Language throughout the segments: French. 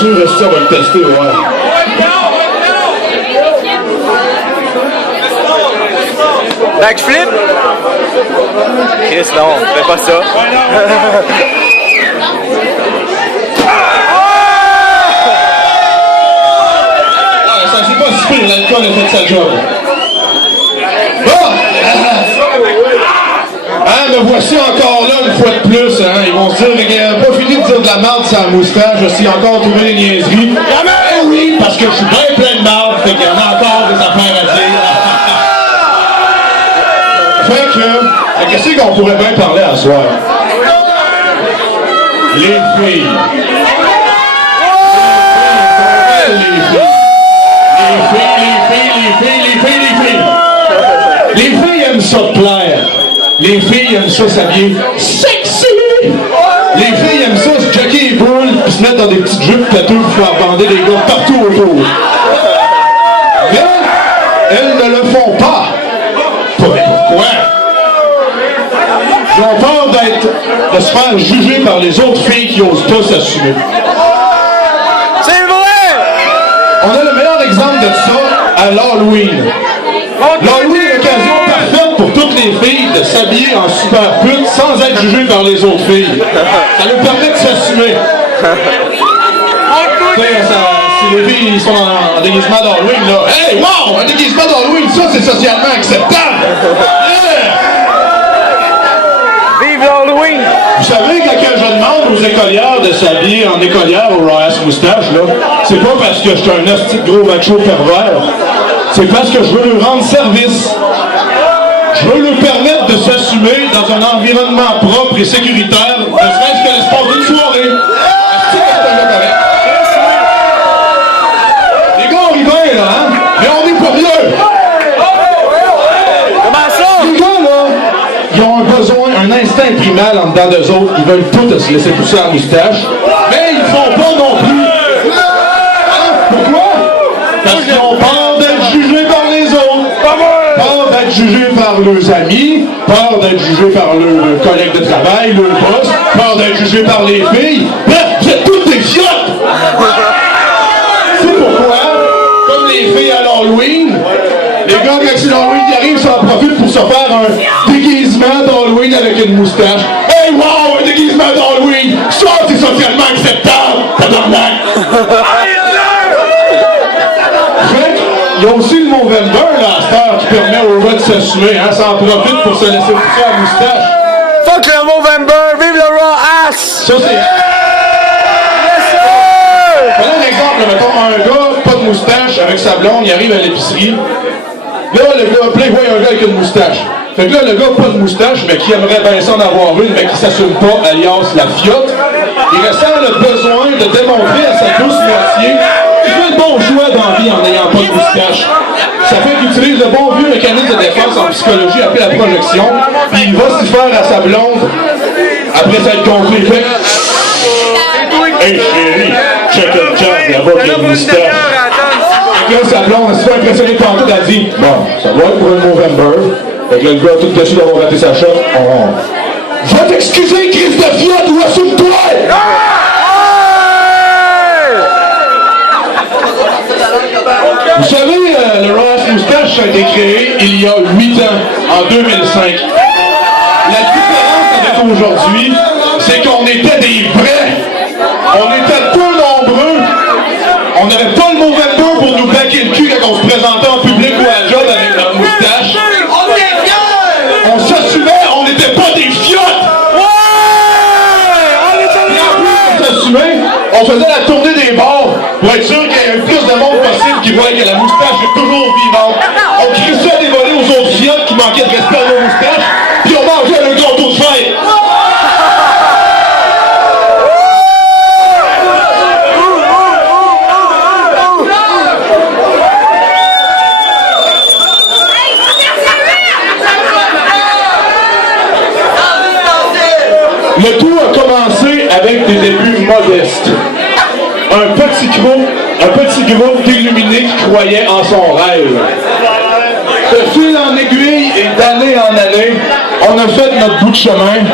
sûr, ça va le tester, ouais. Backflip? Chris, non, fais pas ça. Ça c'est pas si pire, l'alcool a fait sa job. Bon! Me voici encore là une fois de plus. Hein. Ils vont se dire, il n'a pas fini de dire de la merde sur la moustache, je suis encore trouvé des niaiseries. Eh oui, parce que je suis bien plein de merde, fait qu'il y en a encore des affaires à dire. Fait que, qu'est-ce qu'on pourrait bien parler à soir? Les filles. Les filles aiment ça de plaire. Les filles aiment ça s'habiller sexy. Les filles aiment ça se jacker les boules puis se mettre dans des petites jupes pâteuses pour faire bander des gars partout autour. Mais elles ne le font pas. Pourquoi? Ils ont peur de se faire juger par les autres filles qui n'osent pas s'assumer. C'est vrai! On a le meilleur exemple de ça à l'Halloween. L'Halloween est l'occasion parfaite pour toutes les filles de s'habiller en super pute sans être jugées par les autres filles. Ça leur permet de s'assumer. Si les filles sont en déguisement d'Halloween, là, hey, wow! Un déguisement d'Halloween, ça c'est socialement acceptable! Yeah! Vive l'Halloween! Vous savez, quand je demande aux écolières de s'habiller en écolière au Royas Moustache, là, c'est pas parce que je suis un hostie de gros macho pervers. C'est parce que je veux leur rendre service. Je veux leur permettre de s'assumer dans un environnement propre et sécuritaire, ne serait-ce que l'espace d'une soirée. Est-ce que c'est là correct? Les gars, on rit bien, là, hein? Mais on n'est pas mieux! Comment ça? Les gars, là, ils ont un besoin, un instinct primal en dedans d'eux autres. Ils veulent tous se laisser pousser la moustache, mais ils ne font pas non plus. Hein? Pourquoi? Parce qu'ils ont peur d'être jugés par les autres. Peur d'être jugés par leurs amis, peur d'être jugés par leurs collègues de travail, leurs boss, peur d'être jugés par les filles. Bref, vous êtes toutes des fiottes! C'est pourquoi, comme les filles à l'Halloween, les gars, quand c'est l'Halloween qui arrive, ça en profite pour se faire un déguisement d'Halloween avec une moustache. Hey, wow, un déguisement d'Halloween! Ça, c'est socialement acceptable! Tabarnak! Il y a aussi le Movember, là, à cette heure, qui permet aux gars de s'assumer, hein, ça en profite pour se laisser pousser la moustache. Fuck le Movember, vive le raw ass! Ça, c'est... Yes, sir! Prenons un exemple, mettons, un gars, pas de moustache, avec sa blonde, il arrive à l'épicerie. Là, le gars, il voit un gars avec une moustache. Fait que là, le gars, pas de moustache, mais qui aimerait bien s'en avoir une, mais qui s'assume pas, alias la fiotte, il ressent le besoin de démontrer à sa douce moitié qu'il fait le bon choix dans la vie en n'ayant pas de moustache. Ça fait qu'il utilise le bon vieux mécanisme de défense en psychologie appelé la projection, puis il va s'y faire à sa blonde après s'être gonflé. Il fait « Hey chérie, check le cœur, là-bas, il y a une moustache. » Fait que là, sa blonde, elle s'est fait impressionner tantôt, elle a dit « Bon, ça va être pour un Movember. » Fait que là, le gars, tout dessus d'avoir raté sa shot. Oh. « Va t'excuser, Christ de fiotte, ou assume-toi! » Vous savez, le Royas Moustache a été créé il y a 8 ans, en 2005. La différence avec aujourd'hui, c'est qu'on était des vrais. On était peu nombreux. On n'avait pas le Movember pour nous baquer le cul quand on se présentait en public ou à la job avec notre moustache. On s'assumait, on n'était pas des fiottes. On faisait la tournée des bars pour être sûr qu'il y ait le plus de monde possible qui voit que la moustache est toujours vivante. On crissait des volets aux autres fiottes qui manquaient de respect à nos moustaches, puis on mangeait le gâteau de fête. Le tout a commencé avec des débuts modestes. Un petit groupe d'illuminés qui croyaient en son rêve. De fil en aiguille et d'année en année, on a fait notre bout de chemin.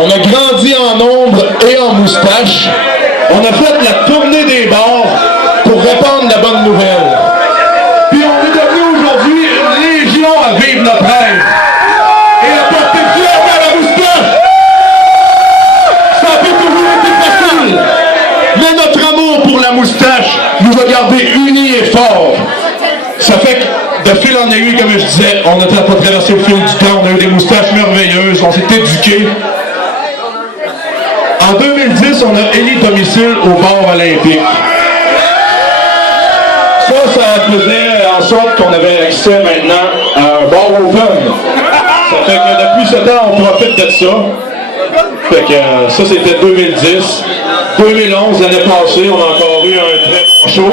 On a grandi en nombre et en moustache. On a fait la tournée des bars pour répandre la bonne nouvelle. Puis on est devenu aujourd'hui une légion à vivre notre rêve. Et à porter fièrement la moustache. Ça n'a pas toujours été facile. Mais notre amour pour la moustache nous a gardés unis et forts. Ça fait que, de fil en aiguille, comme je disais, on n'a pas traversé le fil du temps, on a eu des moustaches merveilleuses, on s'est éduqués. En 2010, on a élu domicile au bar olympique. Ça faisait en sorte qu'on avait accès maintenant à un bar open. Ça fait que depuis ce temps, on profite de ça. Fait que ça, c'était 2010. 2011, l'année passée, on a encore eu un très bon show.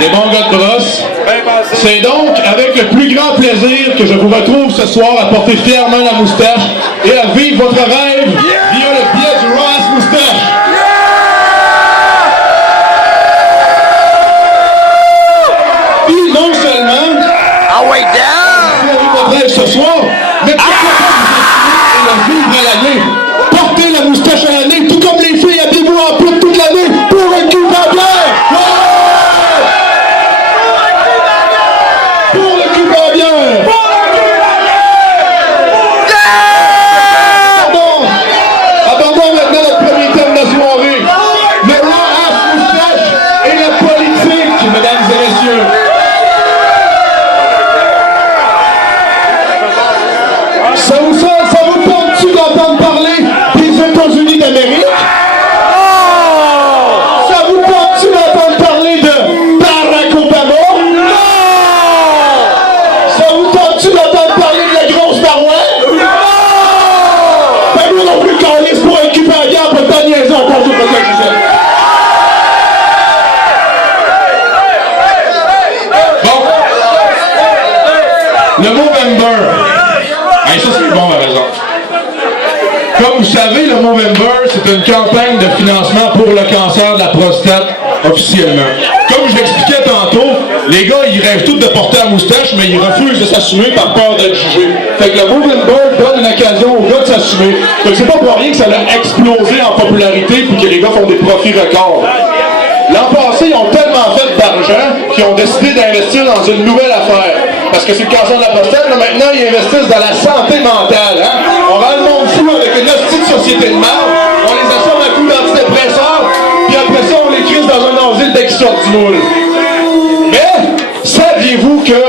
Des bons gars de brosse. C'est donc avec le plus grand plaisir que je vous retrouve ce soir à porter fièrement la moustache et à vivre votre rêve via le biais du Raw Ass Moustache. Et non seulement votre rêve ce soir, mais pourquoi pas vous estimer et le vivre à l'année. Portez la moustache à l'année, tout comme les filles, habillez-vous en plus toute l'année pour un cul à bière. Abordons maintenant notre premier thème de la soirée. Le Raw Ass Moustache et la politique, mesdames et messieurs. Ça vous tente-tu d'entendre parler des États-Unis d'Amérique? Ça vous tente-tu d'entendre parler de Barack Obama? Ça vous tente-tu d'entendre parler de la grosse Darwin? Ben moi non plus, Carlis, pour un cul à bière, pas de niaiser encore tout ça que je disais. Bon. Le Movember. Hey, ça, c'est bon, par exemple. Comme vous savez, le Movember, c'est une campagne de financement pour le cancer de la prostate, officiellement. Comme je l'expliquais tantôt, les gars, ils rêvent tous de porter la moustache, mais ils refusent de s'assumer par peur d'être jugés. Fait que le Movember donne une occasion aux gars de s'assumer. Fait que c'est pas pour rien que ça a explosé en popularité puis que les gars font des profits records. L'an passé, ils ont tellement fait d'argent qu'ils ont décidé d'investir dans une nouvelle affaire. Parce que c'est le cancer de la prostate, là, maintenant, ils investissent dans la santé mentale. Hein? On rend le monde fou avec une hostie de société de merde. On les assomme à coups d'antidépresseurs, puis après ça, on les crisse dans un asile dès qu'ils sortent du moule. Mais, saviez-vous que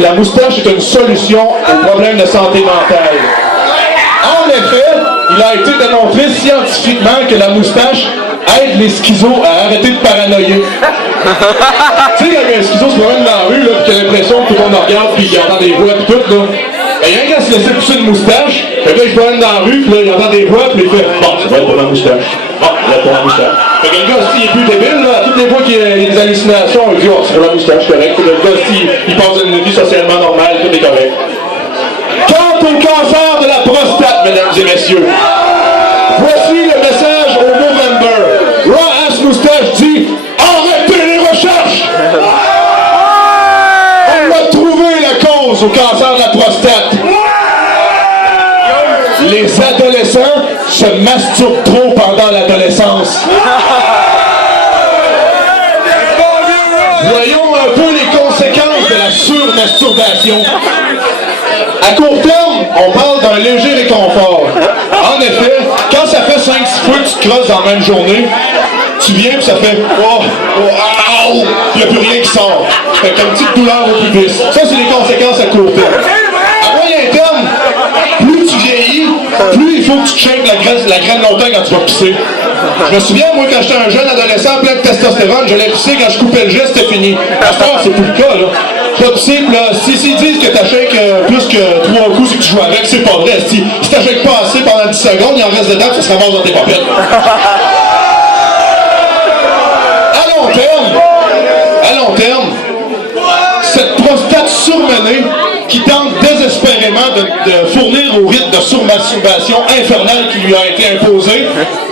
la moustache est une solution au problème de santé mentale? En effet, il a été démontré scientifiquement que la moustache aide les schizos à arrêter de paranoïer. Tu sais, quand un schizo se promène dans la rue, là, pis qu'il a l'impression que tout le monde le regarde, puis qu'il entend des voix, pis tout, là. Ben, rien qu'à se laisser pousser une moustache, fait que là, il se promène dans la rue, pis là, il entend des voix, pis il fait « Bon, ça va être pour ma moustache. Bon, ça va être pour ma moustache. » Fait que le gars, s'il est plus débile, là, à toutes les fois qu'il y a des hallucinations, il dit « Oh, c'est pour la moustache, correct. » Le gars, s'il passe une vie socialement normale, tout est correct. Quant au cancer de la prostate, mesdames et messieurs, voici le message au Movember. Raw Ass Moustache dit arrêtez les recherches! On va trouver la cause au cancer de la prostate. Les adolescents se masturbent trop pendant l'adolescence. Voyons un peu les conséquences de la surmasturbation. À court terme, on parle d'un léger réconfort. En effet, quand ça fait 5-6 fois que tu te crosses dans la même journée, tu viens et ça fait oh, puis il n'y a plus rien qui sort. Fait qu'une petite douleur au pubis. Ça, c'est les conséquences à court terme. À moyen terme, plus tu vieillis, plus il faut que tu te shakes la graine longtemps quand tu vas pisser. Je me souviens, moi, quand j'étais un jeune adolescent plein de testostérone, je l'ai pissé, quand je coupais le geste, c'était fini. À ce temps, c'est plus le cas, là. Je vais pisser, là, s'ils disent que t'achètes plus que 3 coups, c'est que tu joues avec, c'est pas vrai. Si t'achètes pas assez pendant 10 secondes, il en reste dedans, ça se ramasse dans tes papettes. À long terme, cette prostate surmenée qui tente désespérément de fournir au rythme de surmasturbation infernale qui lui a été imposé,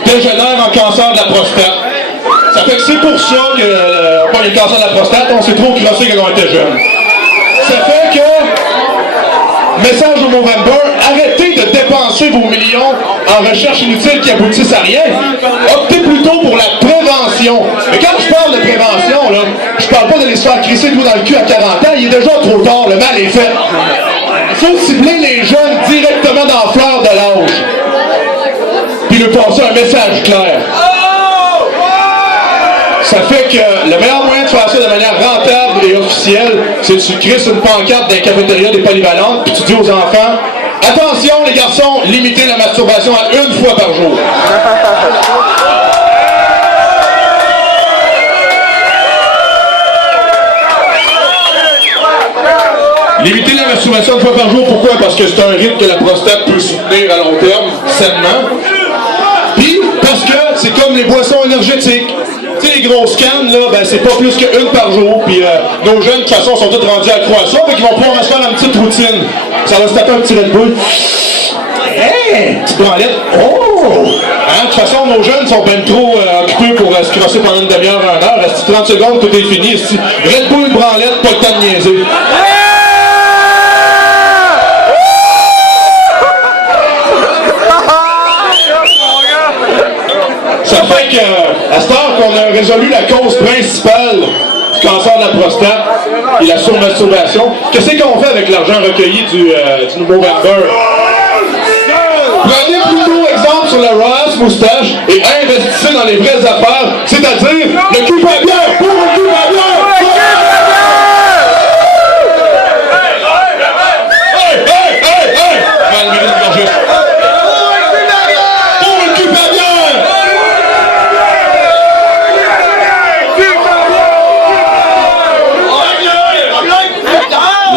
dégénère en cancer de la prostate. Ça fait que c'est pour ça que, pas le cancer de la prostate, on s'est trop crossé quand on était jeune. Ça fait que, message au Movember, arrêtez de dépenser vos millions en recherche inutile qui aboutissent à rien, optez plutôt pour la prévention. Mais quand je parle de prévention, là, je parle pas d'aller se faire crisser le doigt dans le cul à 40 ans, il est déjà trop tard, le mal est fait. Il faut cibler les jeunes directement dans la fleur de l'âge. Puis leur passer un message clair. Ça fait que le meilleur moyen de faire ça de manière rentable et officielle, c'est que tu crisses une pancarte dans les cafétérias des polyvalentes, puis tu dis aux enfants, attention les garçons, limitez la masturbation à 1 fois par jour. Limiter la masturbation 1 fois par jour, pourquoi? Parce que c'est un rythme que la prostate peut soutenir à long terme, sainement. Puis, parce que c'est comme les boissons énergétiques. Tu sais, les grosses cannes, là, ben, c'est pas plus qu'une par jour. Puis nos jeunes, de toute façon, sont tous rendus à croissance, fait qu'ils vont pouvoir se faire une petite routine. Ça va se taper un petit Red Bull. Hey! Petite branlette. Oh! Hein? De toute façon, nos jeunes sont ben trop occupés pour se crosser pendant une demi-heure, 1 heure. Reste 30 secondes, tout est fini. Red Bull, branlette, pas le temps de niaiser. Ça fait qu'à cette heure qu'on a résolu la cause principale du cancer de la prostate et la surmasturbation, qu'est-ce qu'on fait avec l'argent recueilli du nouveau November? Prenez plutôt exemple sur le Ross Moustache et investissez dans les vraies affaires, c'est-à-dire le cul pas bien pour le cul pas bien!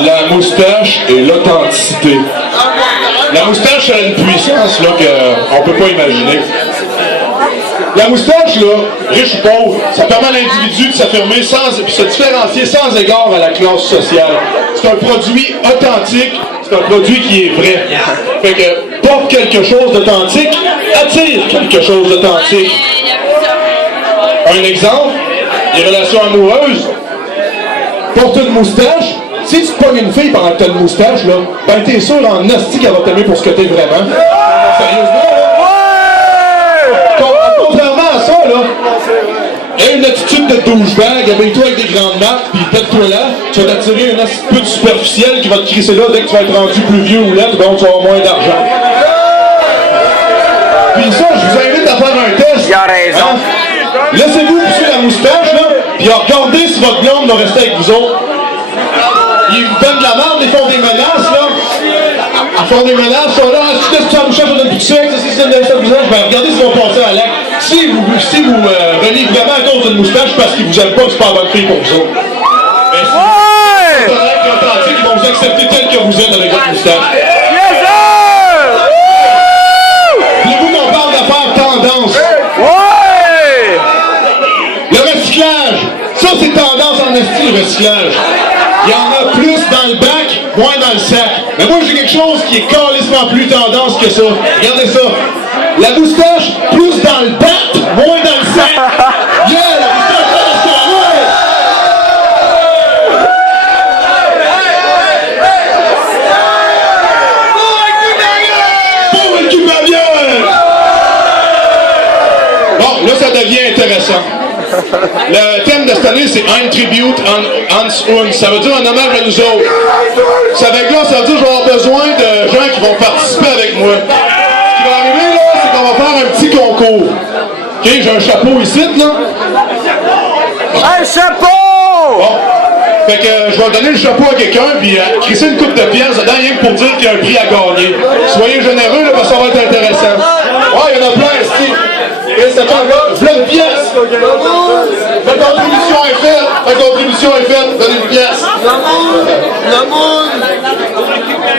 La moustache et l'authenticité. La moustache a une puissance là qu'on peut pas imaginer. La moustache, là, riche ou pauvre, ça permet à l'individu de s'affirmer et se différencier sans égard à la classe sociale. C'est un produit authentique, c'est un produit qui est vrai. Fait que porte quelque chose d'authentique, attire quelque chose d'authentique. Un exemple, les relations amoureuses. Porte une moustache. Si tu te pognes une fille pendant que t'as une moustache, là, ben t'es sûr en hostie qu'elle va t'aimer pour ce que t'es vraiment. Sérieusement, là? Contrairement à ça, là, aie une attitude de douchebag, habille-toi avec des grandes marques, puis pète-toi là, tu vas t'attirer une attitude superficielle qui va te crisser là dès que tu vas être rendu plus vieux ou laid, donc tu vas avoir moins d'argent. Puis ça, je vous invite à faire un test. Il a raison. Hein? Laissez-vous pousser la moustache, là, puis regardez si votre blonde va rester avec vous autres. Ils vous donnent de la merde, ils font des menaces, là. Ils font des menaces, ils sont là, si tu laisses la moustache, on donne plus de sexe, si tu laisses le visage, ben regardez s'ils vont passer à l'acte. Si vous reliez vraiment à cause d'une moustache parce qu'ils vous aiment pas, c'est pas la bonne fille pour vous autres. Mais si c'est correct et authentique, ils vont vous accepter tel que vous êtes avec votre moustache. Voulez-vous qu'on parle d'affaires tendance? Le recyclage. Ça, c'est tendance en esti, le recyclage. Il y en a plus dans le bac, moins dans le sac. Mais moi, j'ai quelque chose qui est calissement plus tendance que ça. Regardez ça. La moustache, plus dans le bac, moins dans le sac. Yeah, la moustache, c'est ouais. Pour le cul va bien. Bon, là, ça devient intéressant. Le thème de cette année, c'est I'm Tribute Hans uns. Ça veut dire un hommage à nous autres. Ça veut dire que je vais avoir besoin de gens qui vont participer avec moi. Ce qui va arriver, là, c'est qu'on va faire un petit concours. OK, j'ai un chapeau ici, là. Un chapeau! Bon. Fait que je vais donner le chapeau à quelqu'un, puis crisser une coupe de pièces dedans, rien que pour dire qu'il y a un prix à gagner. Soyez généreux, là, parce que ça va être intéressant. Ouais, il y en a plein, ici. Et ça fait une pièce. La contribution est faite. La contribution est faite. Donnez une pièce. Le monde!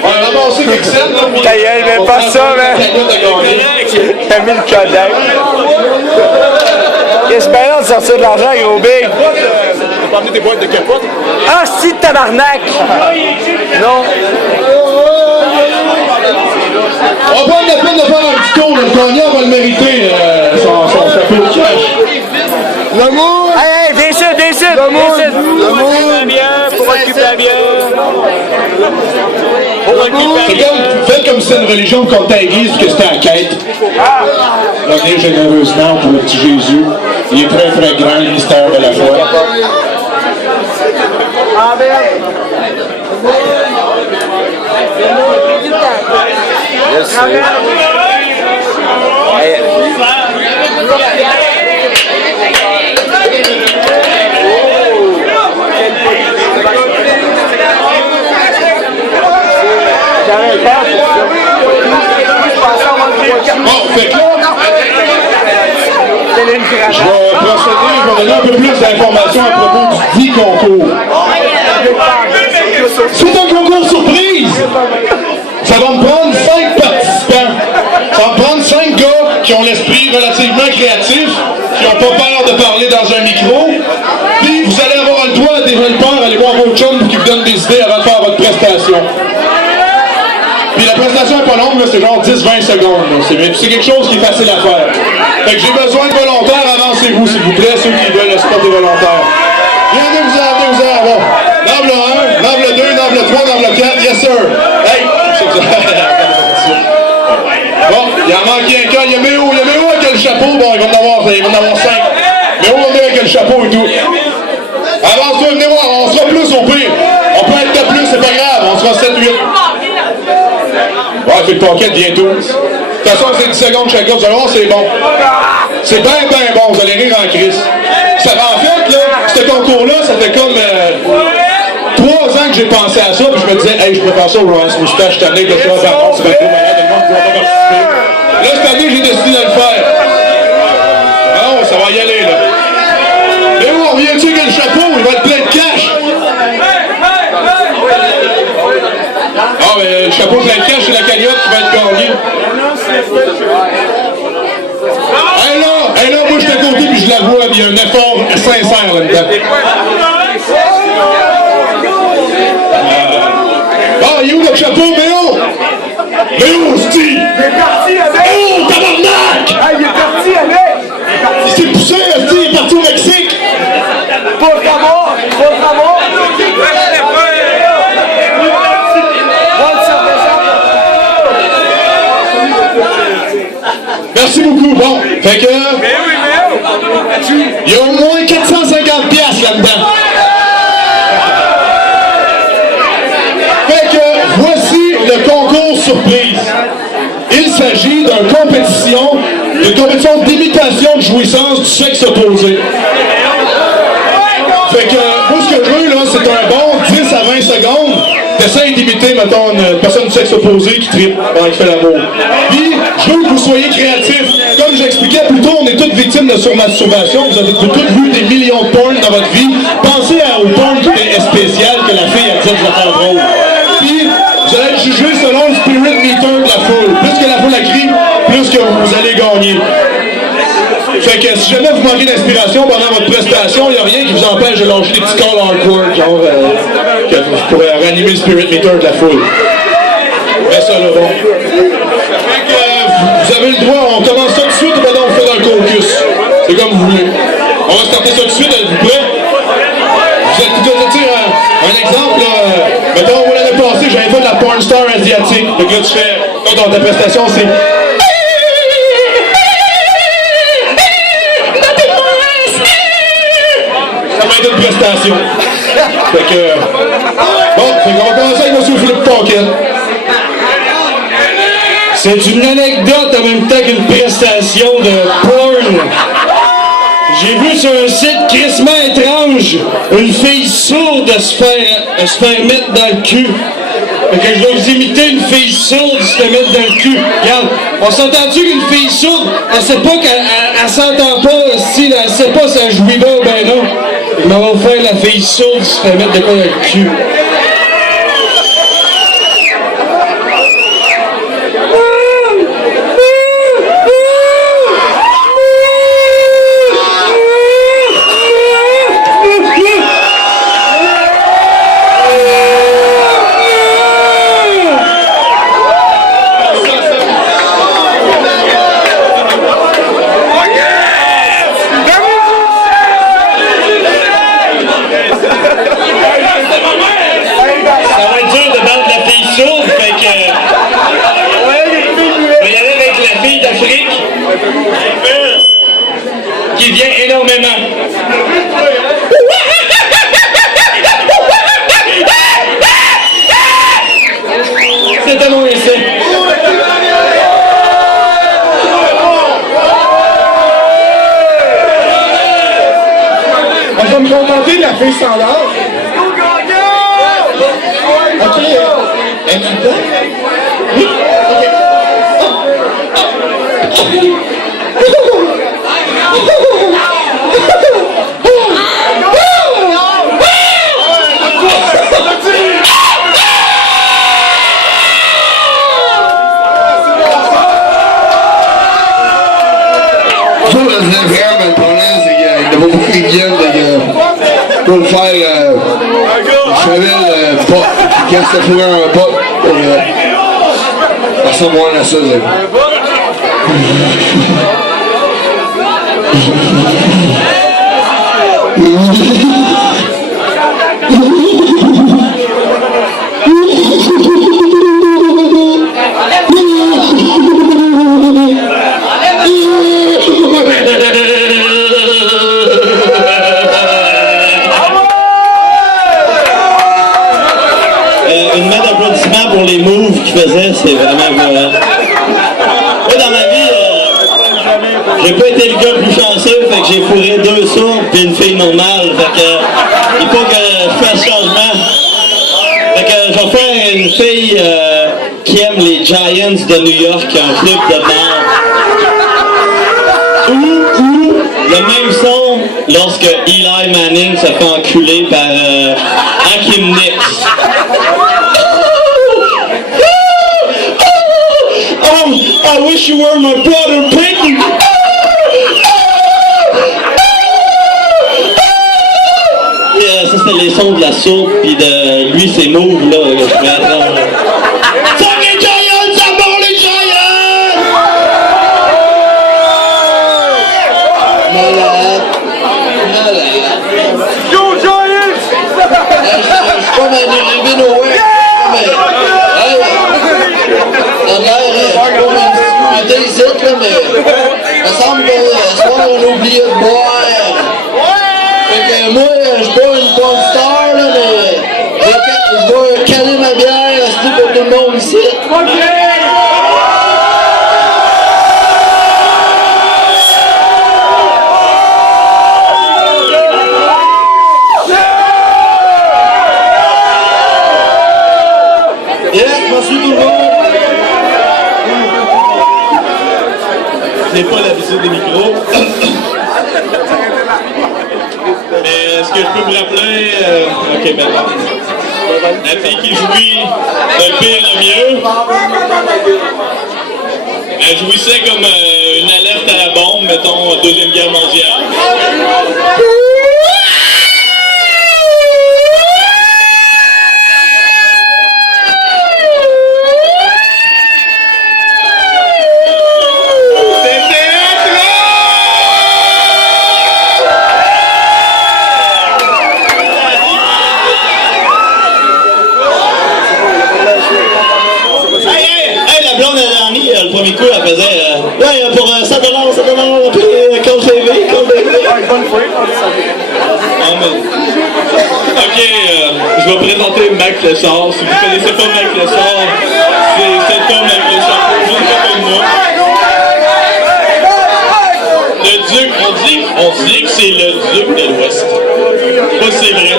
On va ramasser quelques scènes, là. Ta gueule, mais pas ça, man! T'as mis le Kodak. Espérant de sortir de l'argent, gros big. On peut amener des boîtes de capote. Ah, si, tabarnak! Non. On va prendre la peine de faire un petit tour. Le gagnant va le mériter, son chapeau de cash. L'amour! Hey, viens ici, viens ici! L'amour! Pour occuper la bière! Faites comme si c'était une religion comme ta église que c'était à quête. Revenez généreusement pour le petit Jésus. Il est très très grand, le mystère de la foi. Bon, fait que là, je vais procéder, je vais donner un peu plus d'informations à propos du 10 concours. C'est un concours surprise! Ça va me prendre 5 participants. Ça va me prendre 5 gars qui ont l'esprit relativement créatif, qui n'ont pas peur de parler dans un micro. Puis vous allez avoir le droit à développer, aller voir vos chums qui vous donnent des idées avant de faire votre prestation. Puis la prestation n'est pas longue, là, c'est genre 10-20 secondes. C'est quelque chose qui est facile à faire. Fait que j'ai besoin de volontaires, avancez-vous s'il vous plaît, ceux qui veulent le spot des volontaires. Venez-vous-en, venez-vous-en, bon. Nable 1, nable 2, nable 3, nable 4, yes sir. Hey! Bon, il en manque un cas, il y a Méo avec le chapeau, bon, il va en avoir 5. Méo va venir avec le chapeau et tout. Avance-toi, venez voir, on sera plus au pire. On peut être de plus, c'est pas grave, on sera 7-8. Ouais, fait le paquet bientôt. De toute façon, c'est 10 secondes chaque gars, vous allez voir, c'est bon. C'est bien bon, vous allez rire en crise. Ça, en fait, là, ce concours-là, ça fait comme 3 ans que j'ai pensé à ça, puis je me disais, hey, je préfère ça au Ross Moustache cette année, que ça, par contre, c'est bien trop malade, le monde ne pourra pas participer. Là, cette année, j'ai décidé de le faire. Non, ça va y aller, là. Mais où, on revient-tu avec le chapeau? Il va être plein de cash. Ah, mais le chapeau plein de cash, c'est la cagnotte qui va être gagnée. Hey là, moi, je suis à côté, puis je la vois, il y a un effort sincère là-dedans. Ah, il est où le chapeau, Méo? Méo, Steve! Il est parti avec! Oh, tabarnak! Ah, il est parti avec! Il s'est poussé, Steve, il est parti au Mexique! Pas de savoir! Merci beaucoup, bon. Fait que... il y a au moins 450 piastres là-dedans. Fait que, voici le concours surprise. Il s'agit d'une compétition d'imitation de jouissance du sexe opposé. Fait que, moi, ce que je veux, là, c'est un bon 10 à 20 secondes. T'essayes d'imiter, mettons, une personne du sexe opposé qui tripe pendant qu'il fait l'amour. Puis, je veux que vous soyez créatifs. Comme j'expliquais plus tôt, on est toutes victimes de surmasturbation. Vous avez toutes vu des millions de porn dans votre vie. Pensez au porn qui est spécial, que la fille a dit de la faire drôle. Puis, vous allez être jugé selon le spirit meter de la foule. Plus que la foule a crié, plus que vous allez gagner. Fait que si jamais vous manquez d'inspiration pendant votre prestation, il n'y a rien qui vous empêche de lâcher des petits calls hardcore, genre, que vous pourrez ranimer le spirit meter de la foule. Mais ça, là, bon. Fait que vous avez le droit, on commence ça tout de suite, ou maintenant on fait dans le caucus. C'est comme vous voulez. On va starter ça tout de suite, êtes-vous prêts? Vous êtes tout à dire un exemple, mettons, moi l'année passée, j'avais fait de la porn star asiatique. Donc là, tu fais, dans ta prestation, c'est... Ça va être une prestation. Fait que... bon, fait qu'on va commencer avec M. Philippe Paquette. C'est une anecdote en même temps qu'une prestation de porn. J'ai vu sur un site crissement étrange une fille sourde se faire mettre dans le cul. Fait que je vais vous imiter une fille sourde se mettre dans le cul. Regarde, on s'entend-tu qu'une fille sourde, elle sait pas qu'elle s'entend pas, si elle sait pas si elle jouit bien ou ben non. Mais on va faire la fille sourde se faire mettre de quoi dans le cul. l'identité de la fille sans l'or. Ok. Elle est dedans? Oui. Le problème, c'est qu'il n'y a pas beaucoup qui viennent pour le faire. Je savais pas quand c'était pour un pas. Ça ressemble moins à ça. Une main d'applaudissement pour les moves qu'il faisait, c'est vraiment violent. Moi, dans ma vie, j'ai pas été le gars le plus chanceux, fait que j'ai fourré 2 sourds puis une fille normale. Fait que il faut que je fasse changement. Fait que je vais faire une fille qui aime les Giants de New York, un club de bord. Ou le même son lorsque Eli Manning se fait enculer par Hakim Nicks. Oh, I wish you were my brother Peyton. Ça c'était les sons de la soupe pis de lui ses moves là que je peux attendre. Fuck les Giants, ça mort les Giants! Malade. Yo, Giants! Je suis comme un arrivé nowhere. Mais. Ça a l'air. Je suis comme une sécurité ici, là, mais. Il me semble que ce soir, on a oublié de boire. Fait que moi, je suis pas une bonne star, là, mais. Je vais caler ma bière, c'est pour tout le monde ici. Yes, merci tout le monde. Je n'ai pas l'habitude des micros. Mais est-ce que je peux vous rappeler... Ok, maintenant. La fille qui jouit de pire en mieux. Elle jouissait comme une alerte à la bombe, mettons, Deuxième Guerre mondiale. Le premier coup, elle faisait ouais, pour 100$, puis code TV. Ok, je vais présenter Mac Lessard. Si vous ne connaissez pas Mac Lessard, c'est cet homme avec les chapeaux, juste à côté de moi. Le duc, on dit que c'est le duc de l'Ouest. Pas c'est vrai.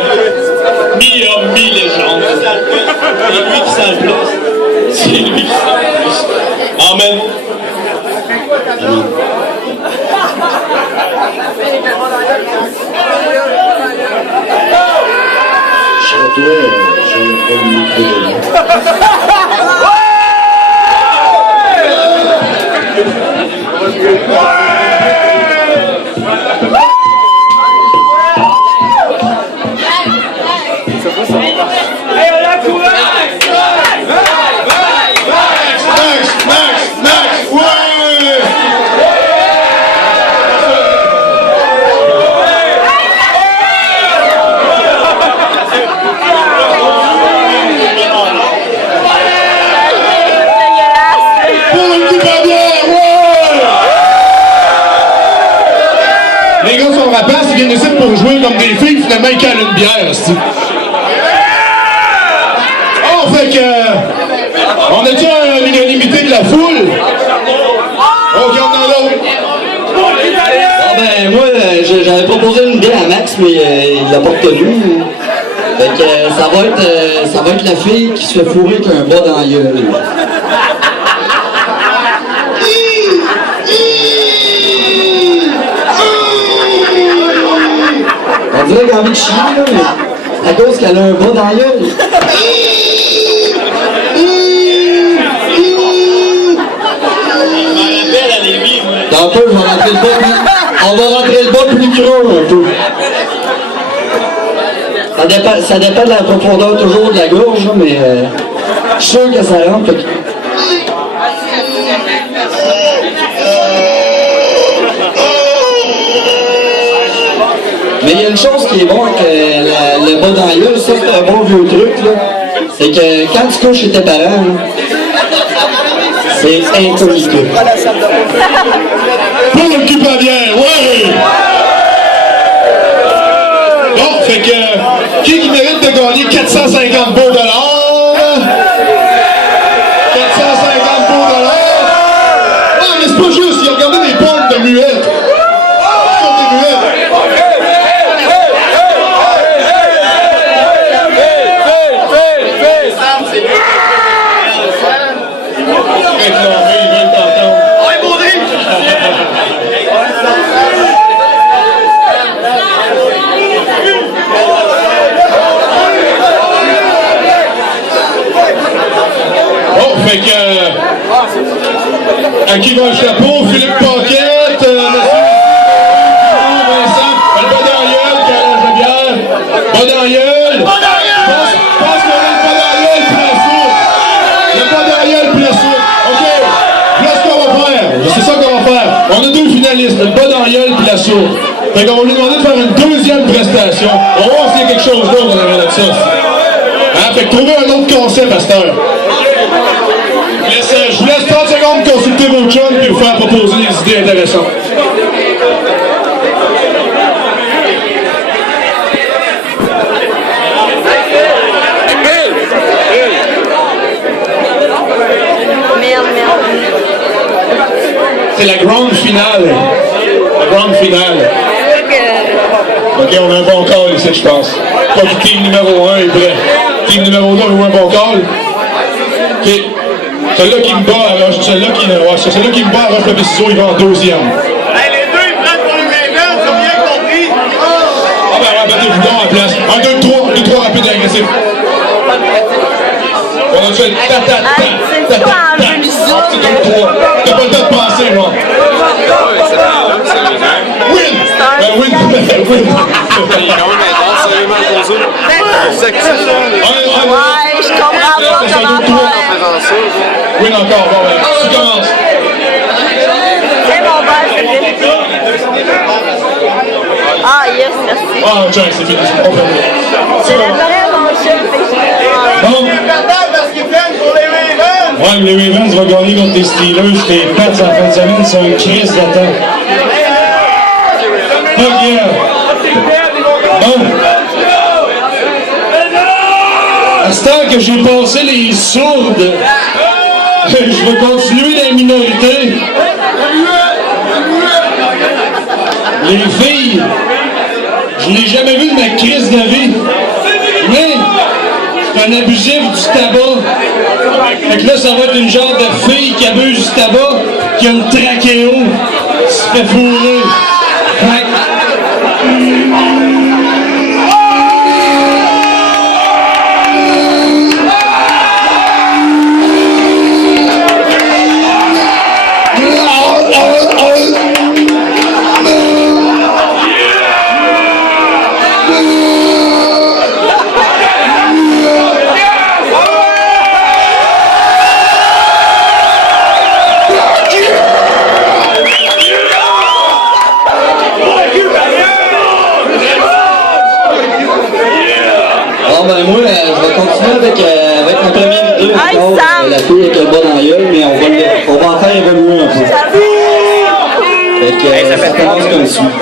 Mi-homme, mi-légende. C'est lui qui s'en place. C'est lui qui s'en place. Amen. Chez toi, j'ai pas le micro de lui. Les gars sont rapaces, ils viennent ici pour jouer comme des filles, finalement ils calent une bière, c'ti. Oh, fait que... on a-tu une unanimité de la foule? Ok, on en a l'autre. Bon, ben, Ben, moi, j'avais proposé une idée à Max, mais il l'a pas retenu. Fait que ça va être la fille qui se fait fourrer avec un bras dans la gueule. On dirait qu'elle a envie de chier, là, mais à cause qu'elle a un bras dans la gueule. Dans un peu, on va rentrer le bas plus creux un peu. Ça dépend de la profondeur toujours de la gorge, là, mais je suis sûr que ça rentre. Mais il y a une chose qui est bonne avec le bas dans la gueule, ça c'est un bon vieux truc, là. C'est que quand tu couches chez tes parents, là, c'est incognito. Pour le cul pas bien, ouais! Bon, fait que, qui mérite de gagner 450 beaux dollars? 450 beaux dollars? Non, mais c'est pas juste, il a regardé des portes de muettes. Pas des muettes. Réclamé, ils veulent t'entendre. Bon, fait que... à qui va le chapeau? Philippe Paquette, monsieur Vincent, le bas dans la gueule, Carole Jabière, bas dans la gueule. Je pense qu'on a le bas dans la gueule puis la soupe. Le bas dans la gueule puis la soupe. OK, voilà ce qu'on va faire. C'est ça qu'on va faire. On a deux finalistes, le bas dans la gueule puis la soupe. Fait qu'on va lui demander de faire une deuxième prestation. On va voir s'il y a quelque chose d'autre dans la de ça. Hein? Fait que trouvez un autre concept à cette heure. Je vous laisse 30 secondes pour consulter vos chums et vous faire proposer des idées intéressantes. C'est la grande finale. La grande finale. OK, on a un bon call ici, je pense. Pas que team numéro 1 est prêt. Team numéro 2 veut un bon call. OK. Celui-là qui me bat, celui-là qui me bat, arrache le ciseau, il va en deuxième. Hey, les deux, ils prennent pour les Ravens, ils ont bien compris. Ah ben, rabattez-vous donc à la place. 1, 2, 3 rapide et agressif. On a fait ta. C'est 2, 3. T'as pas le temps de penser, moi. Win! Win! Ouais, je comprends pas comment faire. Win encore, bon, ben, tu commences. C'est mon père, c'est fini. Ah, yes, merci. Ah, tiens, c'est fini, c'est bon. C'est la vraie, mon chef. Bon. Parce qu'ils prennent pour les Ravens. Ouais, mais les Ravens vont gagner contre les Steelers. Les Pats en fin de semaine, c'est une crise d'attente. Fuck yeah! Bon. À ce temps que j'ai passé les sourdes, je vais continuer dans la minorité. Les filles, je n'ai jamais vu de ma crise de vie. Mais c'est un abusif du tabac. Fait que là, ça va être une genre de fille qui abuse du tabac, qui a une trachéo, qui se fait fourrer. Fait que... Ben moi, je vais continuer avec ma première idée encore, la fille avec le bas dans la gueule, mais on va en faire évoluer un peu. Fait que ça commence comme suit.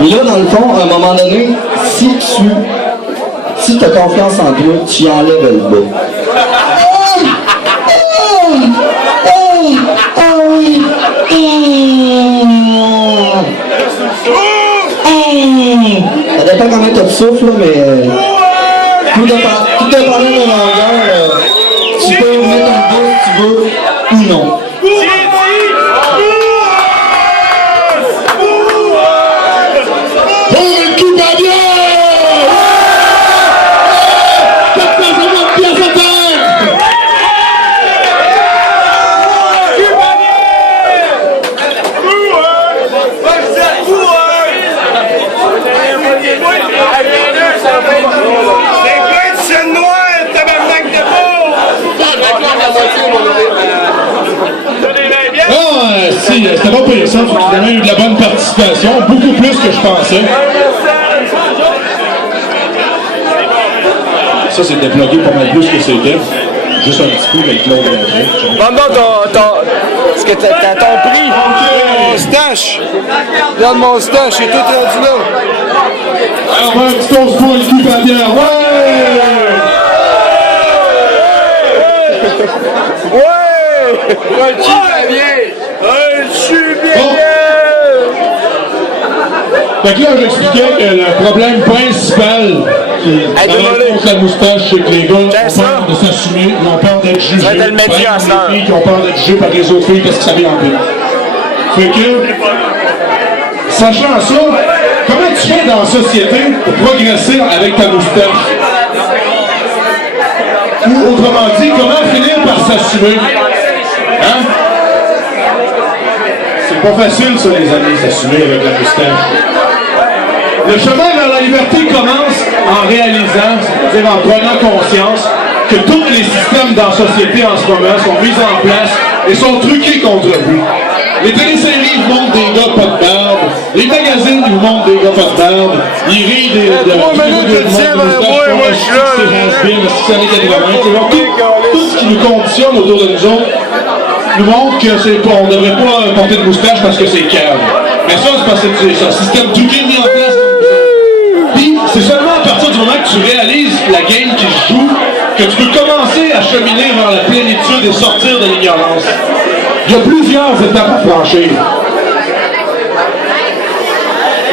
Mais là, dans le fond, à un moment donné, si tu as confiance en toi, tu enlèves le bas. dépend comment t'as de souffle, là, mais tout dépendant de la longueur, tu peux mettre un bout si tu veux ou non. Si, c'était pas pire ça, j'ai vraiment eu de la bonne participation, beaucoup plus que je pensais. Ça, c'est débloqué pas mal plus que c'était. Juste un petit coup avec Claude après. Demande ce que t'as ton prix. Mon stash. Regarde mon stash, il est tout rendu là. Alors, un petit toast pour le cul à bière. Ouais! Un cul à bière! Un cul bien! Fait que là, j'expliquais que le problème principal qui est contre la moustache, c'est que les gars ont peur de s'assumer, ils ont peur d'être jugés. Ça va être le métier à ça. Les filles qui ont peur d'être jugées par les autres filles parce qu'ils s'habillent en pute. Fait que, sachant ça, comment tu fais dans la société pour progresser avec ta moustache? Ou autrement dit, comment finir par s'assumer? Hein? C'est pas facile, ça, les amis, s'assumer avec la moustache. Le chemin vers la liberté commence en réalisant, c'est-à-dire en prenant conscience que tous les systèmes dans la société en ce moment sont mis en place et sont truqués contre vous. Les téléséries vous montrent des gars pas de barbe, les magazines vous montrent des gars pas de barbe, ils rient des tout ce qui nous conditionne autour de nous autres nous montre qu'on ne devrait pas porter de moustache parce que c'est calme. Mais ça, c'est parce que c'est un système truqué mis en place. Puis, c'est seulement à partir du moment que tu réalises la game qui se joue que tu peux commencer à cheminer vers la plénitude et sortir de l'ignorance. Il y a plusieurs étapes à franchir.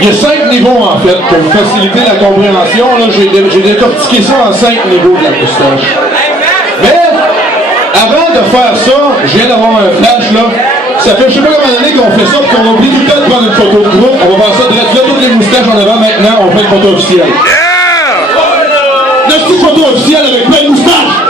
Il y a 5 niveaux, en fait, pour vous faciliter la compréhension. J'ai décortiqué ça en 5 niveaux de la moustache. Mais, avant de faire ça, je viens d'avoir un flash, là. Ça fait je sais pas combien d'années qu'on fait ça, puis qu'on oublie tout le temps de prendre une photo de groupe. On va faire ça direct là, toutes les moustaches en avant maintenant, on fait une photo officielle. Une petite photo officielle avec plein de moustaches!